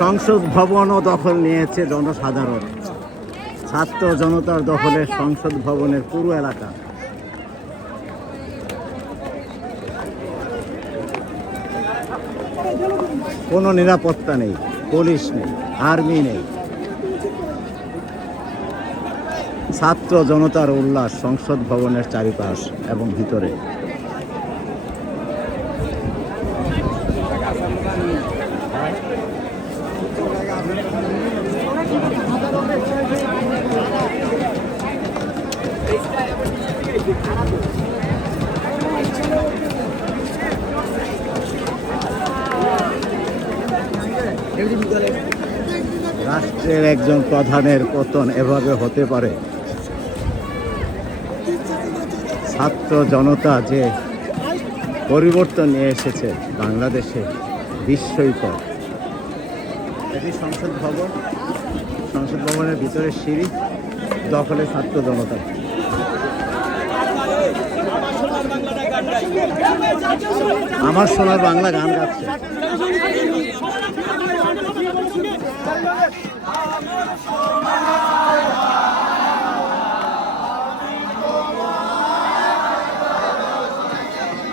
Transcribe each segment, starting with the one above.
সংসদ ভবনও দখল নিয়েছে জনসাধারণ। ছাত্র জনতার দখলে সংসদ ভবনের পুরো এলাকা। কোনো নিরাপত্তা নেই, পুলিশ নেই, আর্মি নেই। ছাত্র জনতার উল্লাস সংসদ ভবনের চারিপাশ এবং ভিতরে। রাষ্ট্রের একজন প্রধানের পতন এভাবে হতে পারে? ছাত্র জনতা যে পরিবর্তন নিয়ে এসেছে বাংলাদেশে, বিস্ময়কর। এটি সংসদ ভবন, সংসদ ভবনের ভিতরে সিঁড়ি দখলে ছাত্র জনতা। আমার সোনার বাংলা গান গাচ্ছে।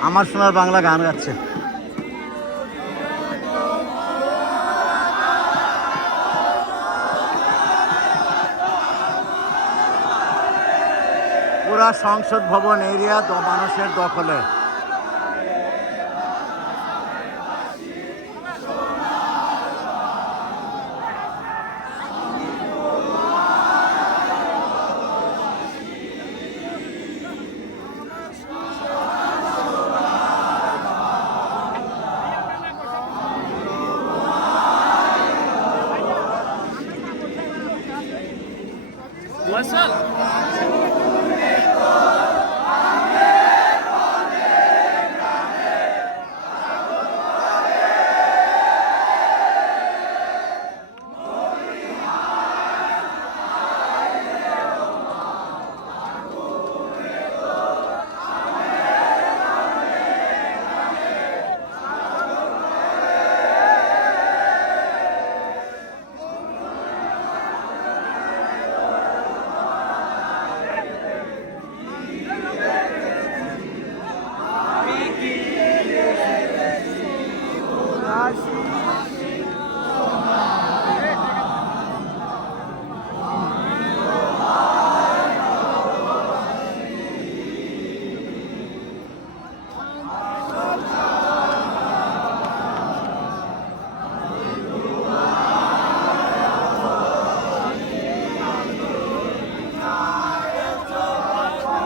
আমার সোনার বাংলা গান গাচ্ছে। পুরা সংসদ ভবন এরিয়া মানুষের দখলে What's up?